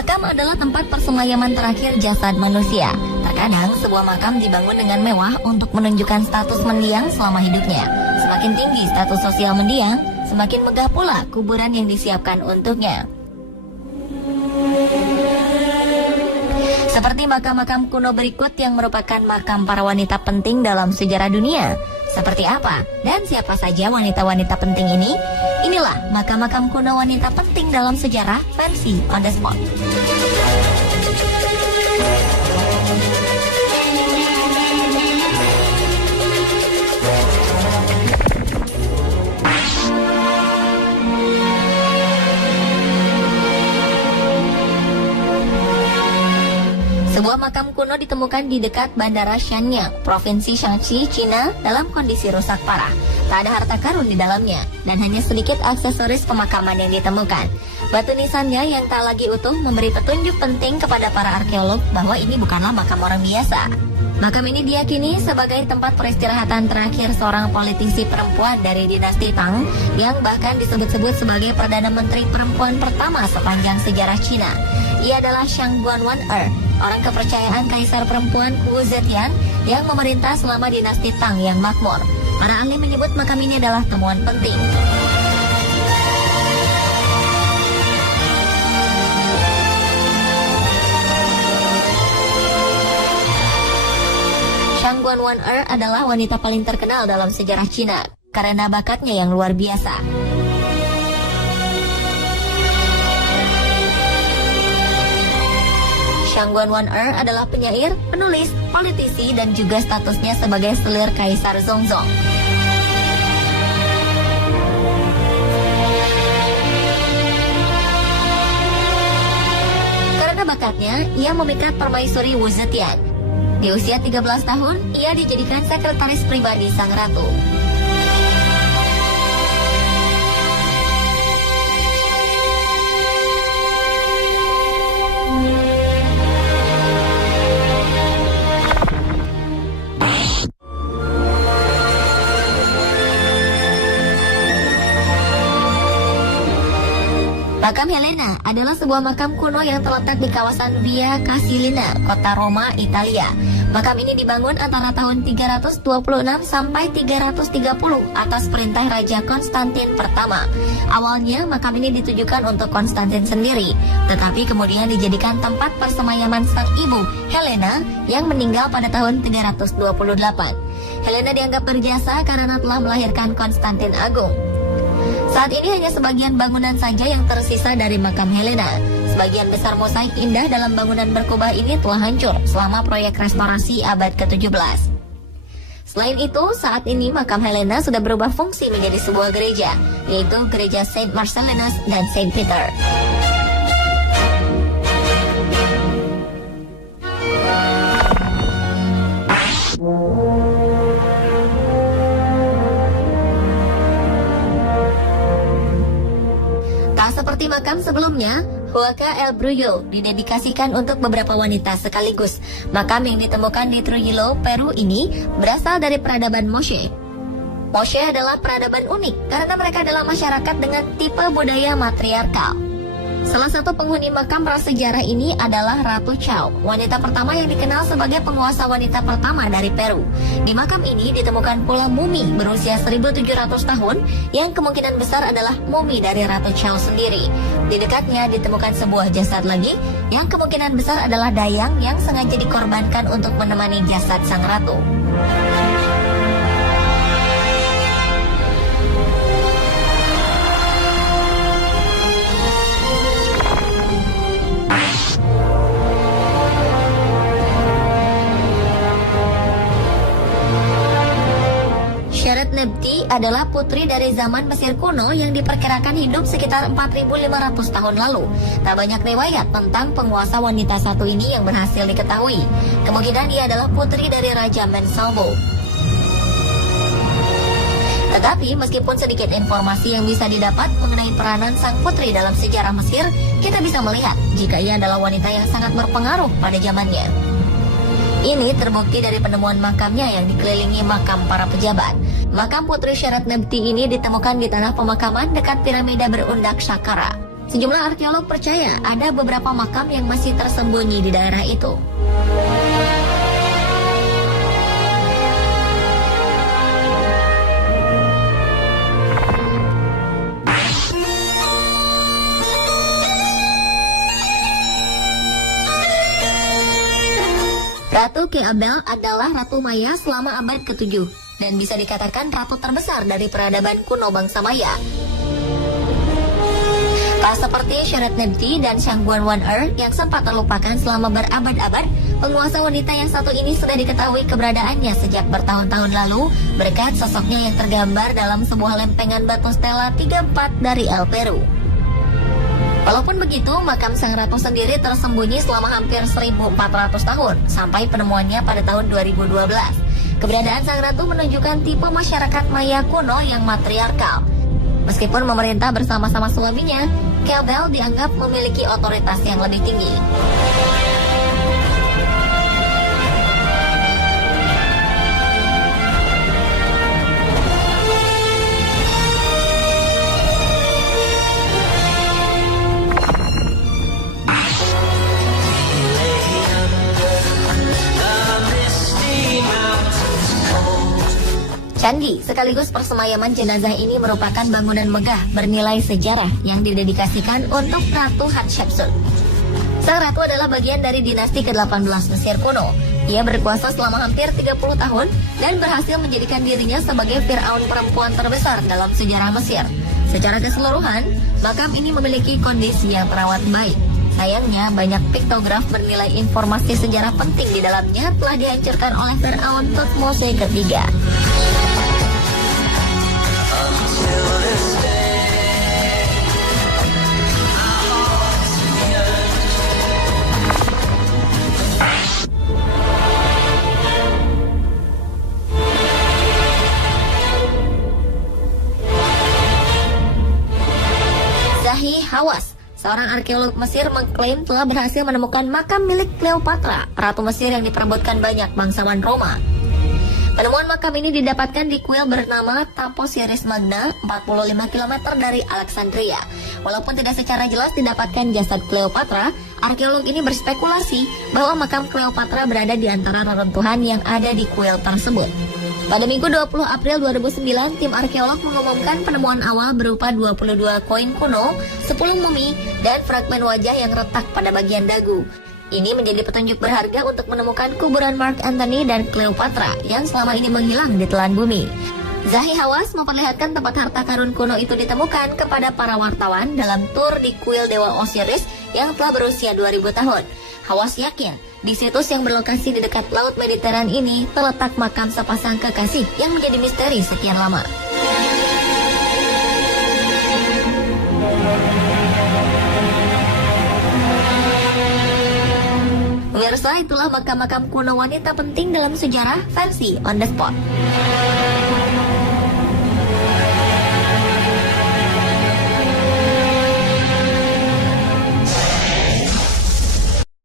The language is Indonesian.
Makam adalah tempat persemayaman terakhir jasad manusia. Terkadang sebuah makam dibangun dengan mewah untuk menunjukkan status mendiang selama hidupnya. Semakin tinggi status sosial mendiang, semakin megah pula kuburan yang disiapkan untuknya. Seperti makam-makam kuno berikut yang merupakan makam para wanita penting dalam sejarah dunia. Seperti apa dan siapa saja wanita-wanita penting ini? Inilah makam-makam kuno wanita penting dalam sejarah versi on the spot. Sebuah makam kuno ditemukan di dekat Bandara Shenyang, Provinsi Shaanxi, Cina dalam kondisi rusak parah. Tak ada harta karun di dalamnya dan hanya sedikit aksesoris pemakaman yang ditemukan. Batu nisannya yang tak lagi utuh memberi petunjuk penting kepada para arkeolog bahwa ini bukanlah makam orang biasa. Makam ini diyakini sebagai tempat peristirahatan terakhir seorang politisi perempuan dari dinasti Tang yang bahkan disebut-sebut sebagai Perdana Menteri perempuan pertama sepanjang sejarah Cina. Ia adalah Shang Guanwan-er, orang kepercayaan kaisar perempuan Wu Zetian yang memerintah selama dinasti Tang yang makmur. Para ahli menyebut makam ini adalah temuan penting. Shang Guanwan-er adalah wanita paling terkenal dalam sejarah Cina karena bakatnya yang luar biasa. Shang Guanwan-er adalah penyair, penulis, politisi, dan juga statusnya sebagai selir Kaisar Zongzong. Karena bakatnya, ia memikat permaisuri Wu Zetian. Di usia 13 tahun, ia dijadikan sekretaris pribadi sang ratu. Makam Helena adalah sebuah makam kuno yang terletak di kawasan Via Casilina, kota Roma, Italia. Makam ini dibangun antara tahun 326 sampai 330 atas perintah Raja Konstantin pertama. Awalnya makam ini ditujukan untuk Konstantin sendiri, tetapi kemudian dijadikan tempat persemayaman sang ibu, Helena, yang meninggal pada tahun 328. Helena dianggap berjasa karena telah melahirkan Konstantin Agung. Saat ini hanya sebagian bangunan saja yang tersisa dari makam Helena. Sebagian besar mosaik indah dalam bangunan berkubah ini telah hancur selama proyek restorasi abad ke-17. Selain itu, saat ini makam Helena sudah berubah fungsi menjadi sebuah gereja, yaitu gereja Saint Marcellinus dan Saint Peter. Seperti makam sebelumnya, Huaca El Brullo didedikasikan untuk beberapa wanita sekaligus. Makam yang ditemukan di Trujillo, Peru ini berasal dari peradaban Moche. Moche adalah peradaban unik karena mereka adalah masyarakat dengan tipe budaya matriarkal. Salah satu penghuni makam prasejarah ini adalah Ratu Chao, wanita pertama yang dikenal sebagai penguasa wanita pertama dari Peru. Di makam ini ditemukan pula mumi berusia 1700 tahun yang kemungkinan besar adalah mumi dari Ratu Chao sendiri. Di dekatnya ditemukan sebuah jasad lagi yang kemungkinan besar adalah dayang yang sengaja dikorbankan untuk menemani jasad sang ratu. Nebti adalah putri dari zaman Mesir kuno yang diperkirakan hidup sekitar 4.500 tahun lalu. Tak banyak riwayat tentang penguasa wanita satu ini yang berhasil diketahui. Kemungkinan ia adalah putri dari Raja Mensalbo. Tetapi meskipun sedikit informasi yang bisa didapat mengenai peranan sang putri dalam sejarah Mesir, kita bisa melihat jika ia adalah wanita yang sangat berpengaruh pada zamannya. Ini terbukti dari penemuan makamnya yang dikelilingi makam para pejabat. Makam Putri Sheret Nebti ini ditemukan di tanah pemakaman dekat piramida berundak Saqqara. Sejumlah arkeolog percaya ada beberapa makam yang masih tersembunyi di daerah itu. Ratu Keabel adalah Ratu Maya selama abad ke-7 dan bisa dikatakan ratu terbesar dari peradaban kuno bangsa Maya. Tak seperti Shenetnebti dan Shangguan Wan-er yang sempat terlupakan selama berabad-abad, penguasa wanita yang satu ini sudah diketahui keberadaannya sejak bertahun-tahun lalu berkat sosoknya yang tergambar dalam sebuah lempengan batu stela 34 dari El Peru. Walaupun begitu, makam sang ratu sendiri tersembunyi selama hampir 1400 tahun sampai penemuannya pada tahun 2012. Keberadaan sang ratu menunjukkan tipe masyarakat Maya kuno yang matriarkal. Meskipun memerintah bersama-sama suaminya, Keabel dianggap memiliki otoritas yang lebih tinggi. Candi sekaligus persemayaman jenazah ini merupakan bangunan megah bernilai sejarah yang didedikasikan untuk Ratu Hatshepsut. Sang ratu adalah bagian dari dinasti ke-18 Mesir kuno. Ia berkuasa selama hampir 30 tahun dan berhasil menjadikan dirinya sebagai Firaun perempuan terbesar dalam sejarah Mesir. Secara keseluruhan, makam ini memiliki kondisi yang terawat baik. Sayangnya, banyak piktograf bernilai informasi sejarah penting di dalamnya telah dihancurkan oleh Firaun Thutmose III. Zahi Hawass, seorang arkeolog Mesir, mengklaim telah berhasil menemukan makam milik Cleopatra, ratu Mesir yang diperebutkan banyak bangsawan Roma. Penemuan makam ini didapatkan di kuil bernama Taposiris Magna, 45 km dari Alexandria. Walaupun tidak secara jelas didapatkan jasad Cleopatra, arkeolog ini berspekulasi bahwa makam Cleopatra berada di antara reruntuhan yang ada di kuil tersebut. Pada Minggu 20 April 2009, tim arkeolog mengumumkan penemuan awal berupa 22 koin kuno, 10 mumi, dan fragmen wajah yang retak pada bagian dagu. Ini menjadi petunjuk berharga untuk menemukan kuburan Mark Antony dan Cleopatra yang selama ini menghilang di telan bumi. Zahi Hawass memperlihatkan tempat harta karun kuno itu ditemukan kepada para wartawan dalam tur di kuil Dewa Osiris yang telah berusia 2000 tahun. Hawass yakin di situs yang berlokasi di dekat Laut Mediteran ini terletak makam sepasang kekasih yang menjadi misteri sekian lama. Pemirsa, itulah makam-makam kuno wanita penting dalam sejarah versi On The Spot.